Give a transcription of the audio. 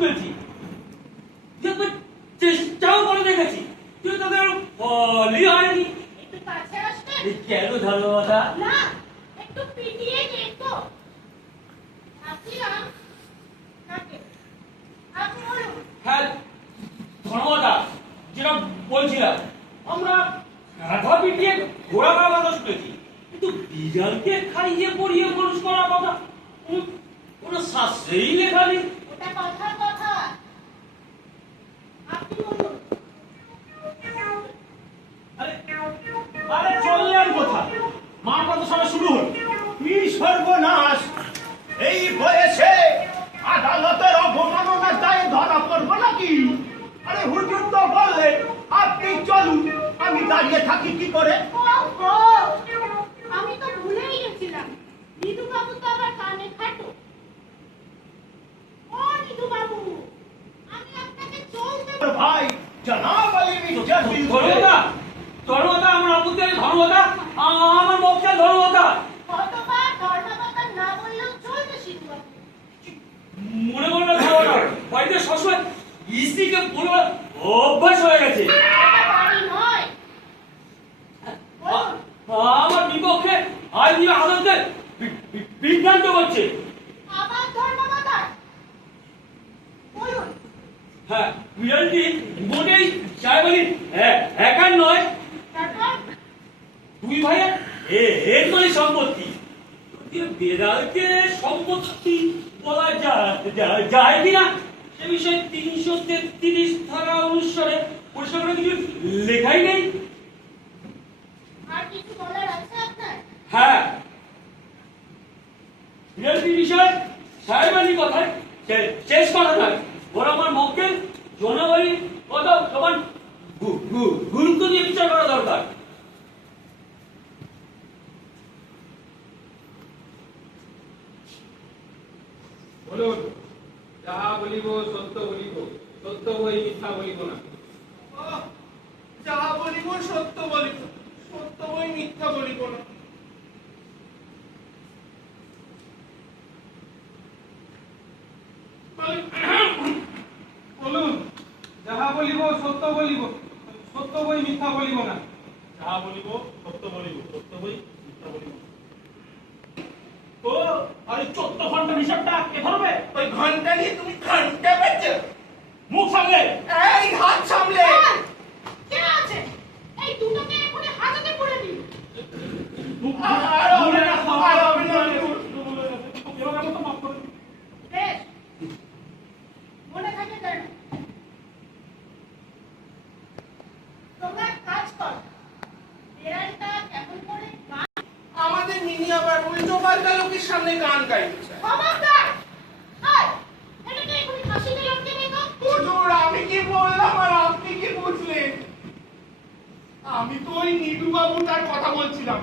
পেয়েছি, চেষ্টাও করে দেখেছি, কিন্তু তাদের ফলই হয়নি। একটু কাছে আসবেন? কেন ধন্যবাদা? না, একটু পিটিয়ে দেখো। আসছিলাম নাকি? আপনি বলুন। হ্যাঁ ধন্যবাদা, যেটা বলছিলাম, আমরা গাধা পিটিয়ে ঘোড়া করার কথা শুনেছি, কিন্তু বিড়ালকে খাইয়ে পরিয়ে মানুষ করার কথা কোনো শাস্ত্রেই লেখা নেই। ওটা কথার কথা। আপনি বলুন। আরে চললেন কোথা? মার কথা শোনা শুরু হল। কি সর্বনাশ! এই বয়সে আদালতের অবমাননার দায়ে ধরা পড়বো নাকি? আরে হুজুর তো বললেন আপনি চলুন, আমি দাঁড়িয়ে থাকি কি করে? ওহো, আমি তো ভুলেই গেছিলাম। নিধু বাবু তো আবার কানে খাটো। ও নিধু বাবু, আমি আপনাকে চলতে ভাই জনাব আলী মির্জা ধন্যবাদা, ধন্যবাদা, আমার আপুকে ধন্যবাদা, আমার মক্কে ধন্যবাদা। কতবার ধর্মকথা না বললেও চলবে সিধু বাবু। মনে মনে ধন্যবাদা, বাড়িতে সবসময় স্ত্রীকে বলবার অভ্যাস হয়ে গেছে। এটা বাড়ি নয়। বলুন। আমার বিপক্ষে আইনি আদালতে বিভ্রান্ত করছে। আবার ধর্মকথা? বলুন। হ্যাঁ, বিড়ালটি মোটেই সাহেবানি একার নয়, তারপর? দুই ভাইয়ের এরমানি সম্পত্তি। বিড়ালকে সম্পত্তি বলা যায় কিনা সে বিষয়ে ৩৩৩ ধারা অনুসারে পরিষ্কার করে কিছু লেখাই নেই। আর কিছু বলার আছে আপনার? হ্যাঁ, বিড়ালটির বিষয়ে সাহেবানি কথায় শেষ কথা নয়, ওরা আমার মক্কেল জনাবাড়ির কথা সমান গুরুত্ব দিয়ে বিচার করা দরকার। বলুন, যাহা বলিব সত্য বলিব, সত্য বই মিথ্যা বলিব না। যাহা বলিব সত্য বলিব, সত্য বই মিথ্যা বলিব না। বলুন, যাহা বলিব সত্য বলিব, সত্য বই মিথ্যা বলিব না। যাহা বলিব সত্য বলিব, সত্য বই মিথ্যা বলিব। ও আরে 14 ঘন্টা হিসাবটা কে ধরবে? ওই ঘন্টা নিয়ে তুমি ঘন্টা বাজছো? মুখ সামলে। এই হাত সামলে। কে আছে? এই দুটোকে এখনই হাতে পড়ে দিন। আর হবে না, আর হবে না। এবার আমি তো মাফ করে দিই। বেশ, মনে থাকে যেন। তোমরা এক কাজ করো, বিড়ালটা কেমন করে গান। আমাদের মিনি আবার উল্টো পাল্টা লোকের সামনে গান গাইছে। খবরদার! এই, এটাকে এখনই ফাঁসিতে লটকে দে তো। হুজুর, আমি কি বললাম আর আপনি কি বুঝলেন? আমি তো ওই নিধু বাবু তার কথা বলছিলাম।